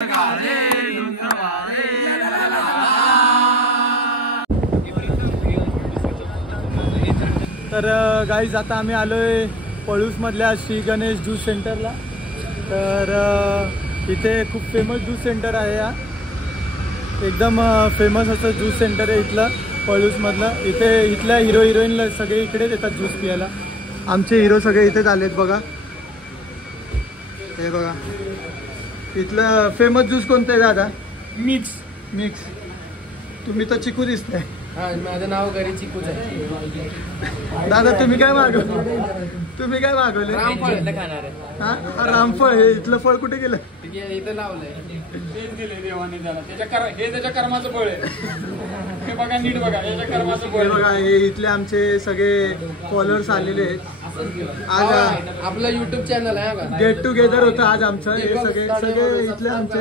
तर गाईज आता आम्ही आलोय पळूसमधल्या श्री गणेश ज्यूस सेंटरला. तर इथे खूप फेमस ज्यूस सेंटर आहे. या एकदम फेमस असं ज्यूस सेंटर आहे इथलं पळूसमधलं. इथे इथल्या हिरो हिरोईनला सगळे इकडेच येतात ज्यूस पियाला. आमचे हिरो सगळे इथेच आलेत बघा. हे बघा इथलं फेमस ज्यूस कोणतं आहे दादा? मिक्स. मिक्स. तुम्ही तर चिकू दिसताय. माझं नाव घरी चिकूच आहे. दादा तुम्ही काय मागवले? तुम्ही काय मागवले? रामफळ खाणार आहे. हा रामफळ. हे इथलं फळ कुठे गेलं? इथं लावलंय. तेच गेले देवाने त्याला. हे त्याच्या कर्माचं फळ आहे. हे बघा नीट बघा, याच्या कर्माचं फळ. बघा हे इथले आमचे सगळे फॉलोअर्स आलेले आहेत. आज आपलं युट्यूब चॅनल आहे. गेट टुगेदर होतं आज आमचं. हे सगळे इथले आमचे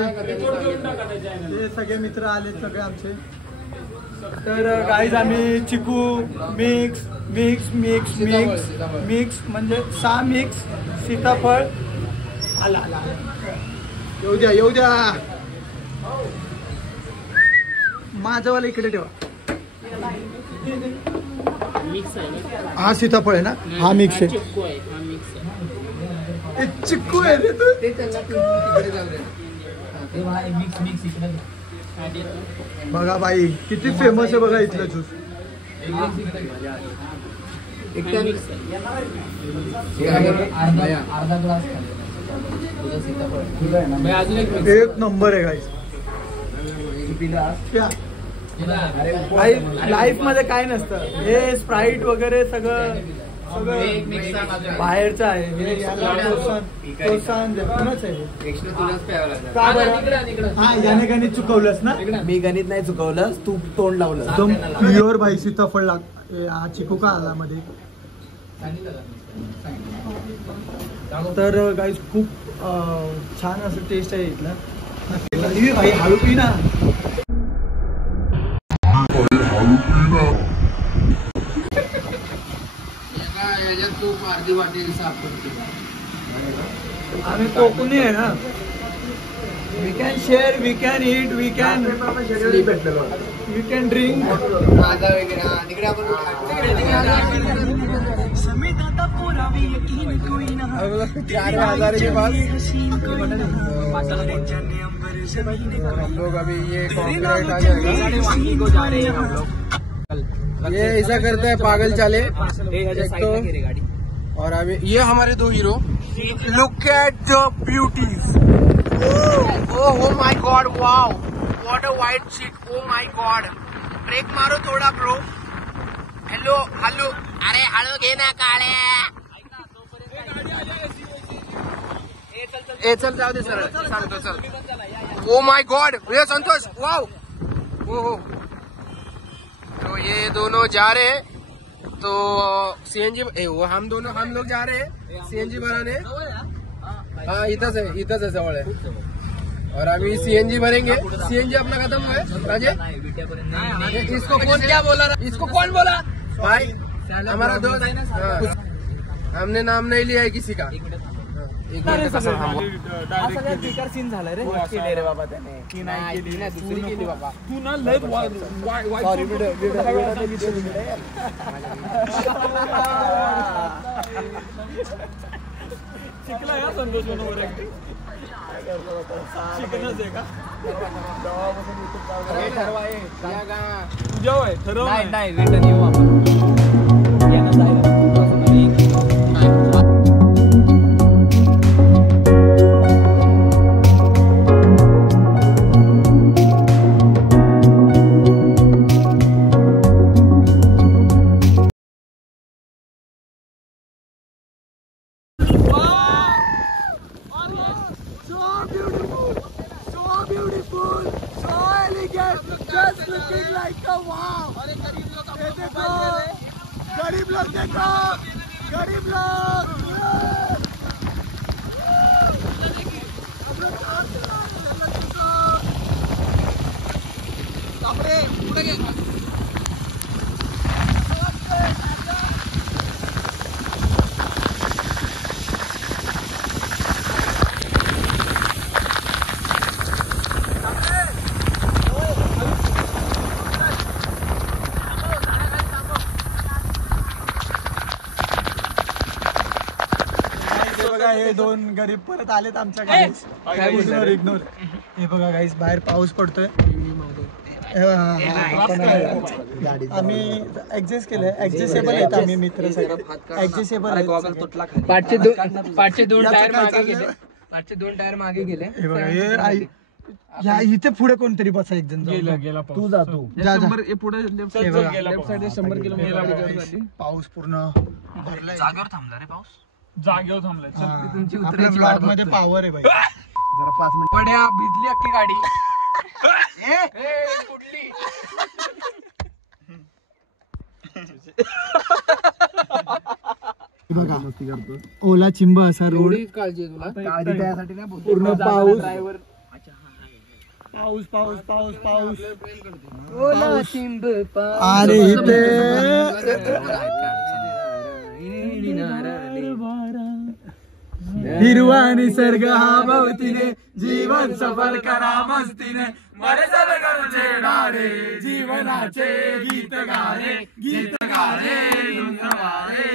हे सगळे मित्र आले सगळे आमचे. तर गाईज आम्ही चिकू mix mix mix mix mix म्हणजे 6 मिक्स सीताफळ. आला आला येऊ द्या येऊ द्या. माझंवाला इकडे ठेवा. हा सीताफळ आहे ना? हा मिक्स आहे. चिक्कू आहे रे तू. बघा बाई किती फेमस आहे बघा इथलं ज्यूस. एक नंबर आहे गाईस. लाईफ मध्ये काय नसतं. हे स्प्राईट वगैरे सगळं बाहेरचं आहे. याने गणित चुकवलंस ना? मी गणित नाही चुकवलं, तू तोंड लावलं. एकदम प्युअर भाई सीताफळ हा चिकू का आला मध्ये. तर गाईस खूप छान असं टेस्ट आहे इथलं. भाई हळू पी ना. आम्ही कोकणी आहे ना. We can share, we can eat, we can drink. ये ऐसा करता है पागल चाले. और अभी ये हमारे 2 hero. Look at the beauties. Oh my God, wow what a white chick. Oh my God. Break मारो थोड़ा ब्रो. Hello hello. अरे हळू घे ना काळे. चल जाऊ दे सर. सांगतो चल. ओ माय गॉड. ये संतोष वाओ. ओहो. तो ये दोनों जा रहे हैं. तो सीएनजी वो हम लोग जा रहे हैं सीएनजी भराने. हाँ इधर से जवळ है. और अभी सीएनजी भरेंगे. सीएनजी अपना खत्म हुआ है राजे. इसको कौन क्या बोला? इसको कौन बोला? भाई हमारा दोस्त. हमने नाम नहीं लिया है किसी का. बेकार सीन झालाय रे. केले रे बाबा त्याने. की नाही केली ना, दुसरी केली बाबा. तू ना लय सॉरी व्हिडिओ शिकला या संतोष बनवर ऍक्टिंग. शिकणच आहे का? तुझ्या वय ठरव. नाही रिटर्न येऊ आपण. गरीब लोग देखो. गरीब लोग. पुढे घे. हे दोन गरीब परत आलेत आमच्या गाडीत. इग्नोर. हे बघा गाईस बाहेर पाऊस पडतोय. आम्ही ऍडजस्ट केलंय. ऍडजस्टेबल आहेत आम्ही मित्र सगळे ऍडजस्टेबल आहेत. पाचचे दोन टायर मागे गेले. हे बघा हे इथे पुढे कोणतरी बसा एक जण. गेला तू जा तू पुढे लेफ्ट साइड 100 किलोमीटर. पाऊस पूर्ण भरलाय. जागेवर थांबला रे पाऊस. जागेवर थांबलाय. तुमची आपल्या ब्लॉग मध्ये पावर आहे बाई. जरा 5 मिनिट पड्या भिजली अख्खी गाडी. बघा ओला चिंब असा रोड. काळजी आहे तुला. पूर्ण पाऊस पाऊस पाऊस पाऊस पाऊस. ओला चिंब अरे इथे हिरवा निसर्ग हा भवतीने जीवन सफर करा मस्तीने मरे सर गरजे डारे जीवनाचे गीत गारे गीत गारे धुंद वारे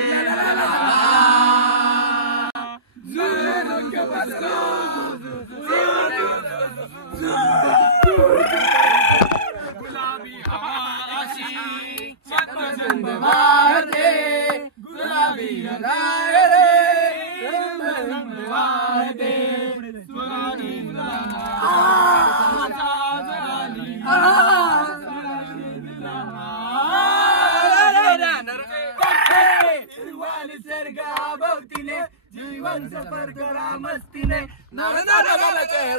गुलाबी आशी मदमंद वारे गुलाबी रे जीवन सफर करा मस्तीने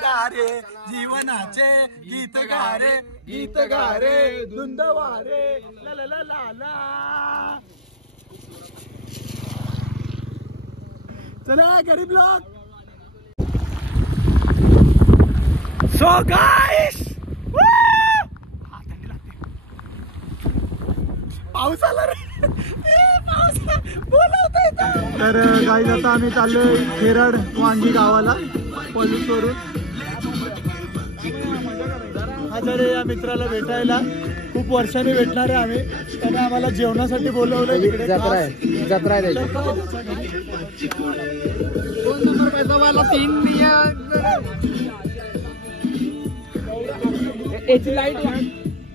गारे जीवनाचे गीत गारे गीत गारे धुंद वारे ला ला ला ला ला. चला गरीब लोग. सो गाइस पाऊस आला रे. तर गाईज आता आम्ही चाललोय खेराड वांगी गावाला पलूस वरून. हजारे या मित्राला भेटायला खूप वर्षांनी भेटणार आहे आम्ही. त्याने आम्हाला जेवणासाठी बोलवलं. तिकडे जत्रा आहे. जत्रा आहे. 2 नंबर पैसा 3 याची लाईट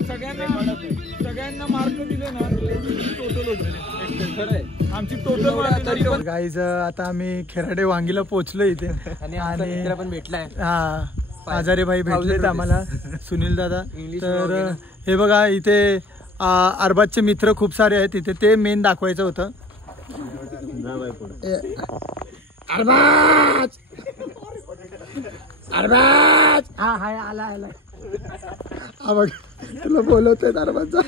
सगळ्यांना मार्क दिले ना टोटल होते. आमची टोटल गाईज आता आम्ही खेराडे वांगीला पोहोचलो इथे. आणि पण भेटलाय. हा हजारे भाई भेटलेत आम्हाला. सुनील दादा. तर हे बघा इथे अरबाजचे मित्र खूप सारे आहेत इथे. ते मेन दाखवायचं होतं. अरबाज अरबाज हा हाय आला आला. हा बघ तुला बोलवतोय अरबाजचा.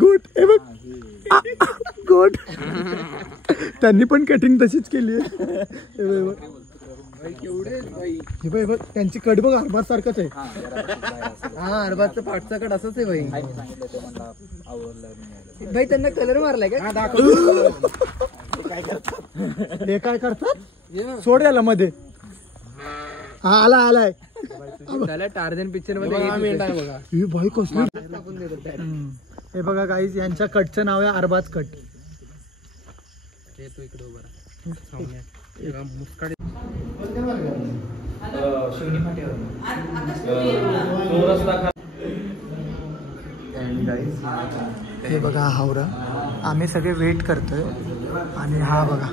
गुड. हे बघ गुड. त्यांनी पण कटिंग तशीच केली आहे. हे बघ त्यांची कट बघ अरबाज सारखंच आहे. हा अरबाजचं पाठचा कट असंच आहे भाई. भाई त्यांना कलर मारलाय का. हे काय करतात सोड याला मध्ये. हा आला आलाय. त्याला टार्झन पिक्चर मध्ये बघा. हे भाई कसं. हे बघा गाईज यांच्या कटचं नाव आहे अरबाज कट. तू इकडे उभा मुस्काड. हे बघा हावरा. आम्ही सगळे वेट करतोय. आणि हा बघा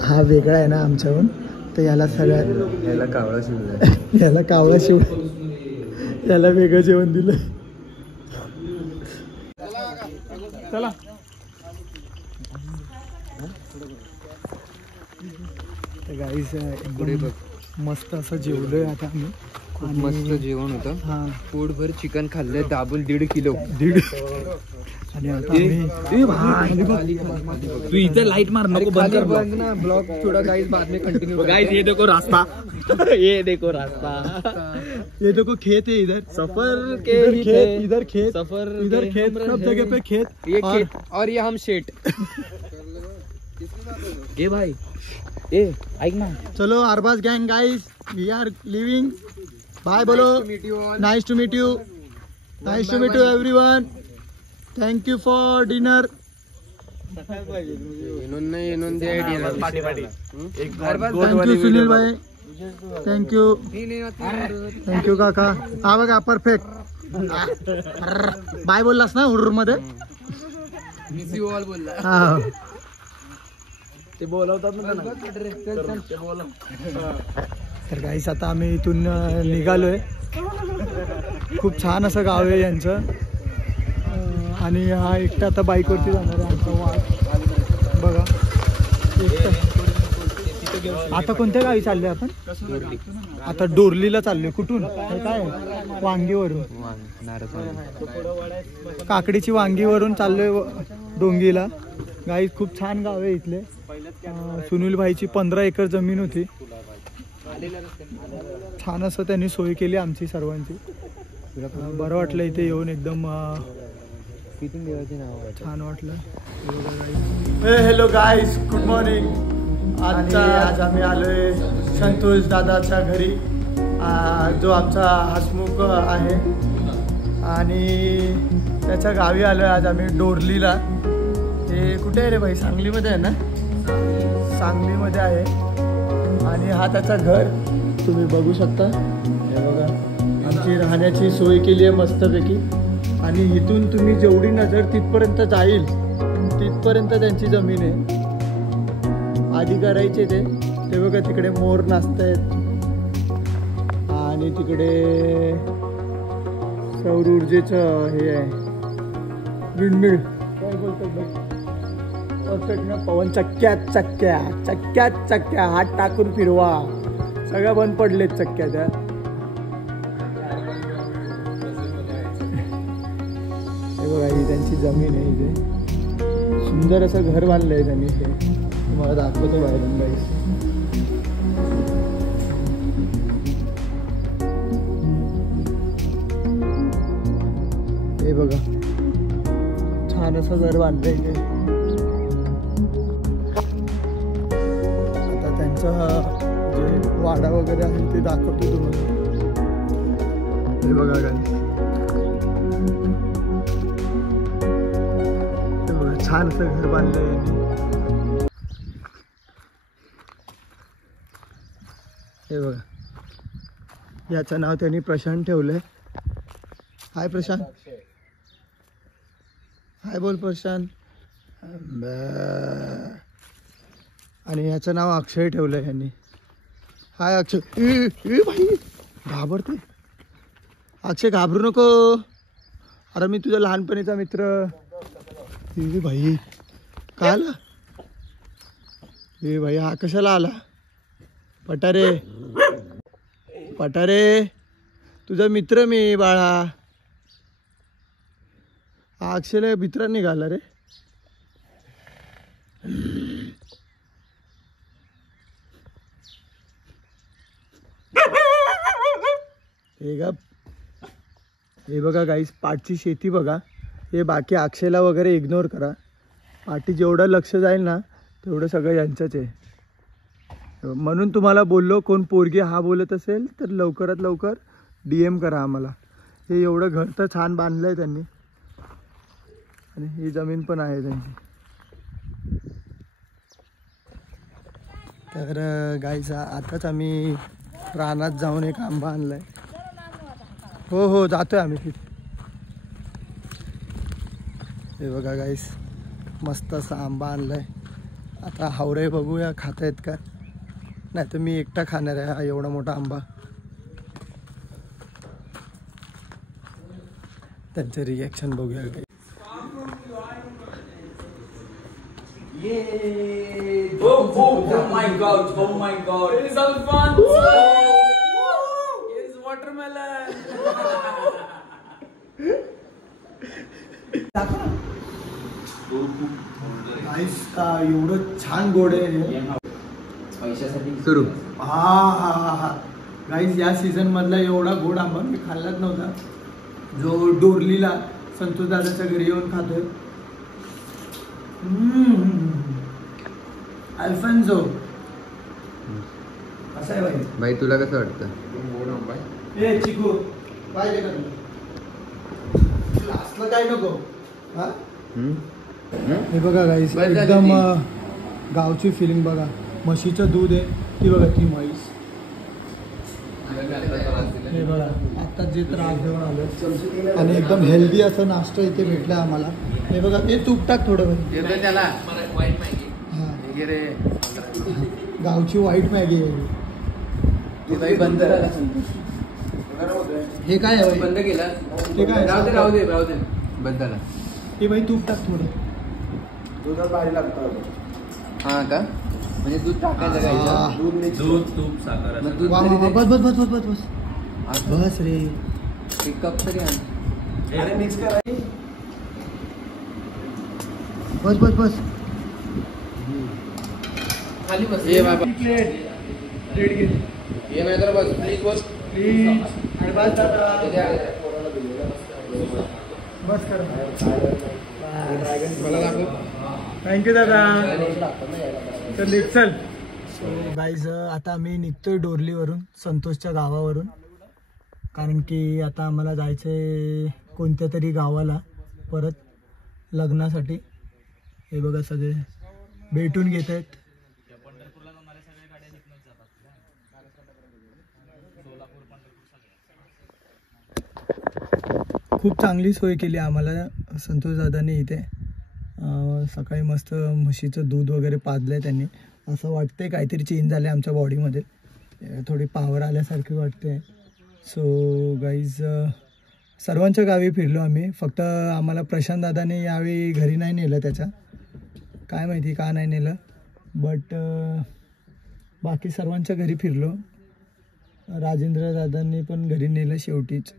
हा वेगळा आहे ना आमच्याहून. तर याला सगळ्या याला कावळा शिव याला कावळा शिव याला वेगळं जेवण दिलं. चला गाईस एकदम मस्त असं जेवलोय आता आम्ही. खूप मस्त जेवण होतं. हा पोटभर चिकन खाल्लंय दाबून 1.5 किलो. आणि आता तू इथे लाईट मार नको. बंद ना ब्लॉग थोडा गाइस बाद में कंटिन्यू. गाइस ये देखो रास्ता. ये देखो रास्ता. ये देखो खेत है इधर. सफर के इधर खेत सफर इधर खेत. सब जगह पे खेत. ये खेत और ये हम शेट. ये भाई ए ऐक ना. चलो Arbaaz gang guys we are leaving. Bye बोलो. Nice to meet you. Nice to meet you everyone. Thank you for dinner. Thank you Sunil भाई, थँक्यू थँक्यू काका. हा बघा परफेक्ट. बाय बोललास ना हुडूर मध्ये. हा ते बोलवतात ना. तर गाईस आता आम्ही इथून निघालोय. खूप छान असं गाव आहे यांचं. आणि हा एकटा आता बाईकवरती जाणार आहे आमचा वाघ. बघा आता कोणत्या गावी चाललोय आपण? आता डोरलीला चाललोय. कुठून? हे काय वांगीवरून, काकडीची वांगीवरून चाललोय डोंगीला. गाई खूप छान गाव आहे इथले. सुनील भाईची 15 एकर जमीन होती. छान असं त्यांनी सोय केली आमची सर्वांची. बरं वाटलं इथे येऊन. एकदम छान वाटलं. Hello guys, good morning. आज आम्ही आलोय संतोष दादाच्या घरी, जो आमचा हसमुख आहे. आणि त्याच्या गावी आलोय आज आम्ही डोरलीला. ते कुठे आहे रे भाई? सांगलीमध्ये आहे ना? सांगलीमध्ये आहे. आणि हा त्याचं घर तुम्ही बघू शकता. हे बघा, आमची राहण्याची सोय केली आहे मस्तपैकी. आणि इथून तुम्ही जेवढी नजर तिथपर्यंत जाईल तिथपर्यंत त्यांची जमीन आहे. आधी करायचे ते बघा, तिकडे मोर नाचतायत. आणि तिकडे सौर ऊर्जेचं हे आहे, विंडमिल काय बोलतात परफेक्ट ना. पवन चक्क्यात चक्क्या चक्क्यात चक्क्या, हात टाकून फिरवा. सगळ्या बंद पडलेत चक्क्या त्या. हे बघा, ही त्यांची जमीन आहे. इथे सुंदर असं घर बांधलंय त्यांनी. हे तुम्हाला दाखवतो बाहेरून गाईस. हे बघा, छान असं घर बांधलंय इथे. आता त्यांचं जे वाडा वगैरे आहे ते दाखवतो तुम्हाला. हे बघा गाईस, छान असं घर बांधलंय यांनी. हे बघा, याचं नाव त्यांनी प्रशांत ठेवलंय. हाय प्रशांत, हाय बोल प्रशांत. आणि याचं नाव अक्षय ठेवलंय यांनी. हाय अक्षय. ए भाई, घाबरते अक्षय, घाबरू नको. अरे मी तुझा लहानपणीचा मित्र. ए भाई, काय आला? ए भाई, हा कशाला आला? पटारे पटारे, तुझा मित्र मी बाळा. हा अक्षयला मित्र निघाला रे. हे बघा गाईस, पाठची शेती बघा. हे बाकी अक्षयला वगैरे इग्नोर करा. पाठी जेवढं लक्ष जाईल ना तेवढं सगळं यांचंच आहे. म्हणून तुम्हाला बोललो, कोण पोरगी हा बोलत असेल तर लवकरात लवकर DM करा आम्हाला. हे एवढं घर तर छान बांधलं आहे त्यांनी. आणि ही जमीन पण आहे त्यांची. तर गाईस, आताच आम्ही रानात जाऊन एक आंबा आणलाय. हो जातोय आम्ही तिथे. हे बघा गाईस, मस्त असा आंबा आणलाय. आता हावरे बघूया खाता येत का. नाही तर मी एकटा खाणार आहे हा एवढा मोठा आंबा. त्यांचं रिॲक्शन बघूया. Oh my god, oh my god. It is Alfonso. It is watermelon. गाईस, का एवढं छान गोड आहे. पैशासाठी सुरू. हा गाईस, या सीझन मधला एवढा गोड आंबा मी खाल्लाच नव्हता, जो डोरलीला संतोष दादाच्या घरी येऊन खातोय. अल्फान्सो असं आहे भाई. भाई तुला कसं वाटतं? गोड आंबा आहे. ए चिकू, पाहिजे का तुला? असलं काय नको. हा हे बघा गाईस एकदम गावची फिलिंग बघा. म्हशीचं दूध आहे ती बघा, ती म्हैस. हे बघा आता जे त्रास देऊन आलं आणि एकदम हेल्दी असं नाश्ता इथे भेटला आम्हाला. हे बघा ते तूप टाक थोडं. गावची व्हाईट मॅगी आहे. हे काय आहे? बंद केला. हे काय राहू दे बंद झाला. हे बाई तूप टाक थोडं. दुधात भारी लागतं. हा का म्हणजे दूध टाकायचं. दूध तूप साखर. बस बस बस बस बस बस रे. एक कप तरी आण. मिक्स करा. बस बस बस खाली बस. ये बाबा ये नाही तर बस प्लीज बस प्लीज. बस कर. थँक्यू दादा. चल चल. गाईज आता आम्ही निघतोय डोरलीवरून, संतोषच्या गावावरून. कारण की आता आम्हाला जायचं आहे कोणत्या तरी गावाला परत लग्नासाठी. हे बघा सगळे भेटून घेत आहेत. खूप चांगली सोय केली आम्हाला संतोष दादाने इथे. सकाळी मस्त म्हशीचं दूध वगैरे पाजलं आहे त्यांनी. असं वाटतंय काहीतरी चेंज झालं आहे आमच्या बॉडीमध्ये, थोडी पावर आल्यासारखी वाटते. सो गाईज सर्वांच्या गावी फिरलो आम्ही. फक्त आम्हाला प्रशांत दादाने यावेळी घरी नाही नेलं. त्याच्या काय माहिती का नाही नेलं. बट बाकी सर्वांच्या घरी फिरलो. राजेंद्र दादांनी पण घरी नेलं शेवटीच.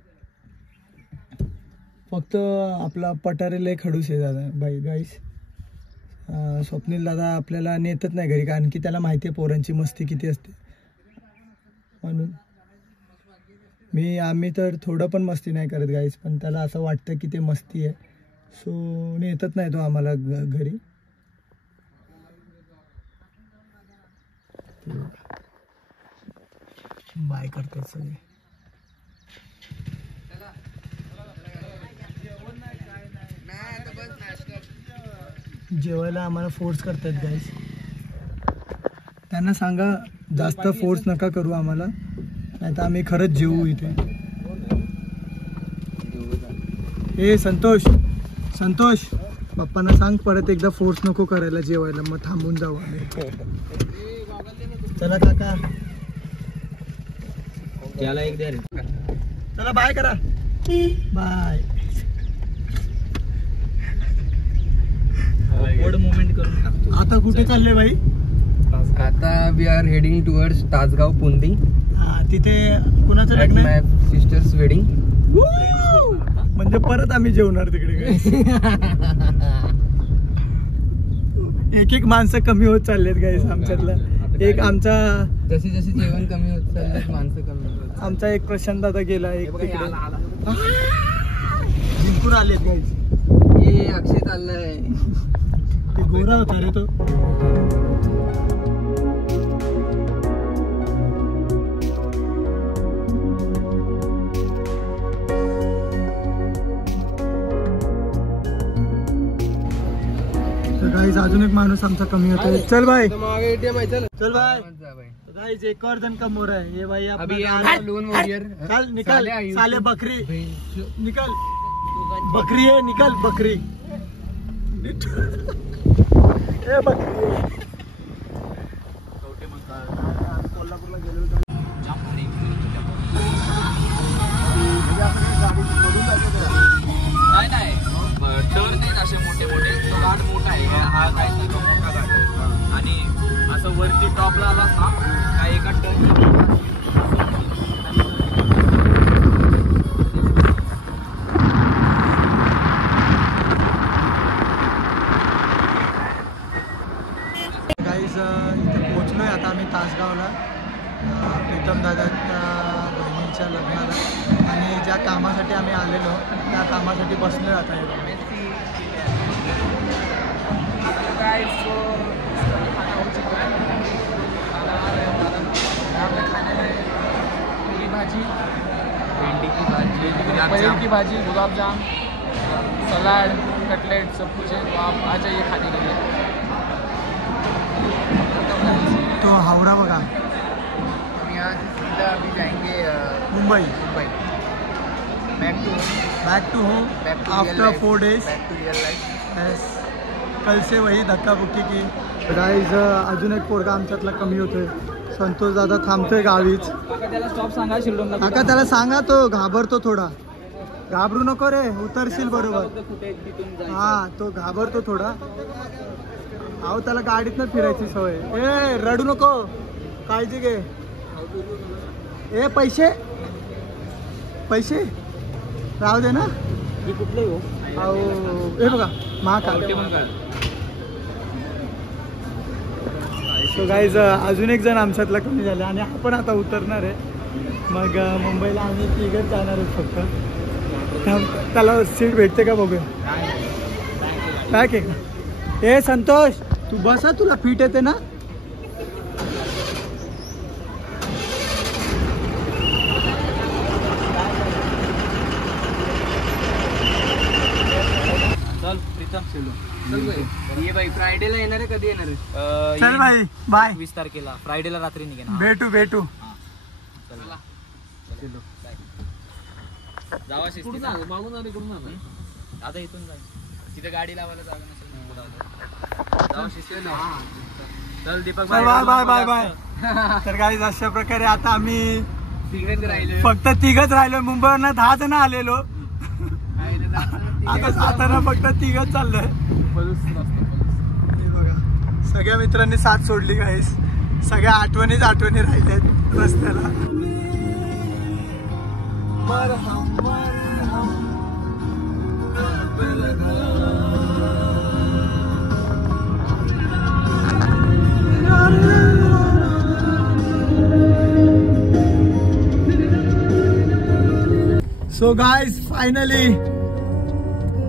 फक्त आपला पठारे लय खडूस आहे दादा बाई गाईस. स्वप्नील दादा आपल्याला नेतच नाही घरी, कारण की त्याला माहिती आहे पोरांची मस्ती किती असते. म्हणून आम्ही तर थोडं पण मस्ती नाही करत गाईस, पण त्याला असं वाटतं की ते मस्ती आहे. सो नेतच नाही तो आम्हाला घरी. बाय करतात सगळे. जेवायला आम्हाला फोर्स करतात गाईस. त्यांना सांगा जास्त फोर्स नका करू आम्हाला, नाही तर आम्ही खरंच जेवू इथे. ए संतोष संतोष पप्पांना सांग परत एकदा फोर्स नको करायला जेवायला, मग थांबून जाऊ आम्ही. चला काका त्याला एक द्या रे. चला बाय करा. बाय. मोमेंट करून टाकतो. आता कुठे चालले बाई? आता we are heading towards Tasgaon पुंदी. तिथे कुणाचं लग्न आहे? Sister's wedding. म्हणजे परत आम्ही जेवणार तिकडे. एक एक माणसं कमी होत चाललेत गाईस आमच्यातलं. एक आमचा जशी जशी जेवण कमी होत चाललं माणसं कमी होत. आमचा एक प्रशांत दादा गेला, एक तिकडे जिंकून आलेत गाईस. ये अक्षय चाललाय. ते गोरा होता रे तो. गाईज अजून एक माणूस आमचा कमी होता. चल भाई चल भाई. गाइस एक और जन कम हो रहा है. ये भाई अभी लोन वॉरियर निकल निकल साले बकरी निकल. बकरी है निकल बकरी. ए बकरी कोल्हापूरला गेलो नाही नाही टर्न आहेत असे मोठे मोठे. तो घाट मोठा आहे. हा काय मोठा घाट आहे. आणि असं वरती टॉपला आला ना काय एका टर्न. इथे पोहोचलोय आता आम्ही तासगावला प्रीतम दादाच्या बहिणीच्या लग्नाला. आणि ज्या कामासाठी आम्ही आलेलो त्या कामासाठी बसलोय आता. पूरी भाजी, भेंडी की भाजी, पनीर की भाजी, गुलाबजाम, सलाड, चिकन कटलेट सब कुछ है, तो आप आ जाइए खाने के लिए। तो हावड़ा बघा, हम यहाँ से सीधा अभी जाएंगे Mumbai, back to home, back to home after 4 days, back to real life. Yes, कल से वही धक्काबुक्की की। गाईज अजून एक पोरगा आमच्यातला कमी होतोय, संतोष दादा थांबतोय गावीच। त्याला स्टॉप सांगा शिरडोनला, काका त्याला सांगा, तो घाबरतो थोडा, घाबरू नको रे, उतरशील बरोबर। हा, तो घाबरतो थोडा, अहो त्याला गाडीतनं फिरायची सवय। ए रडू नको, काळजी घे। ए पैसे पैसे राहू दे ना। अहो हे बघा महाकाल। सो गाईज अजून एक जण आमच्यातला कमी झाले आणि आपण आता उतरणार आहे। मग मुंबईला आम्ही तिघच जाणार आहेत फक्त। त्याला सीट भेटते का बघूया, काय के का। ए संतोष तू बसा, तुला फिट येते ना। चल प्रीतम चल ये भाई फ्रायडेला येणार आहे, कधी येणार आहे? चल भाई बाय, 20 तारखेला फ्रायडेला रात्री निघेन। भेटू भेटू। चला चलो जावा शिस्तीत, मागून आले कुठून आला आता, इथून जायचं तिथे गाडी लावायला जागा नसेल, जावा शिस्तीत। चल Deepak bye bye bye bye. तर गाईज अशा प्रकारे आता आम्ही तिघच राहिले, फक्त तिघच राहिलो, मुंबईवरनं 10 जण आलेलो, आता जाताना फक्त तिघच चाललंय। सगळ्या मित्रांनी साथ सोडली गाईस, सगळ्या आठवणी राहिल्यात रस्त्याला। सो गाइस फाइनली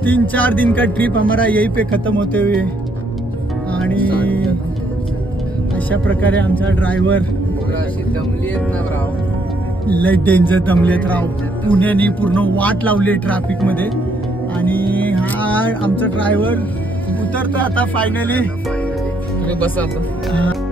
3-4 दिन का ट्रिप हमारा यहीं पे खत्म होते हुए, आणि अशा प्रकारे आमचा ड्रायव्हर लय डेंजर दमलेत राव। पुण्याने पूर्ण वाट लावली ट्रॅफिक मध्ये, आणि हा आमचा ड्रायव्हर उतरतो आता फायनली। बसा आता।